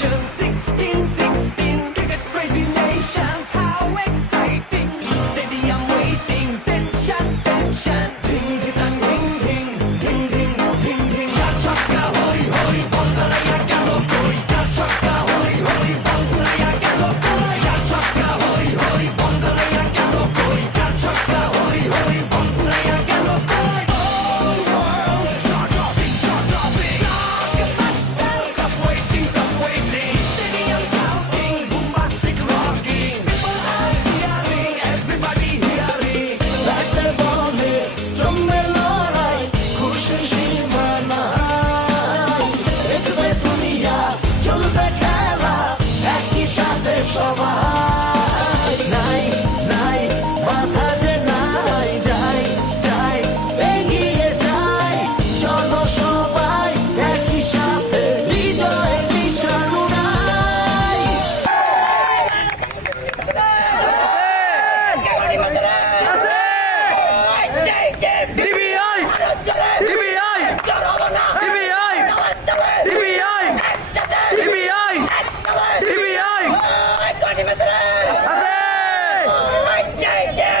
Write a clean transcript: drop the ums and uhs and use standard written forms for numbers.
nation, 16, cricket crazy nations, how exciting! Stadium waiting, tension, ding ding ding ding ding ding ding ding. Ya chakka hoi hoi, Bangalaya gelo koi. Ya chakka hoi hoi, Bangalaya gelo koi. Ya chakka hoi hoi, Bangalaya gelo koi. Ya chakka hoi hoi, Bangalaya gelo koi. All world, jaw-dropping. Like a master, cup waiting. Stadium shouting, bombastic rocking. People are cheering, everybody hearing. ব্যাটে বলে জমবে লড়াই, খুশির সীমা নাই। দেখবে দুনিয়া, চলবে খেলা, একই সাথে সবাই। নাই নাই বাধা যে নাই, যাই এগিয়ে যাই। চলো সবাই একই সাথে, বিজয়ের নিশান উড়াই। Hey!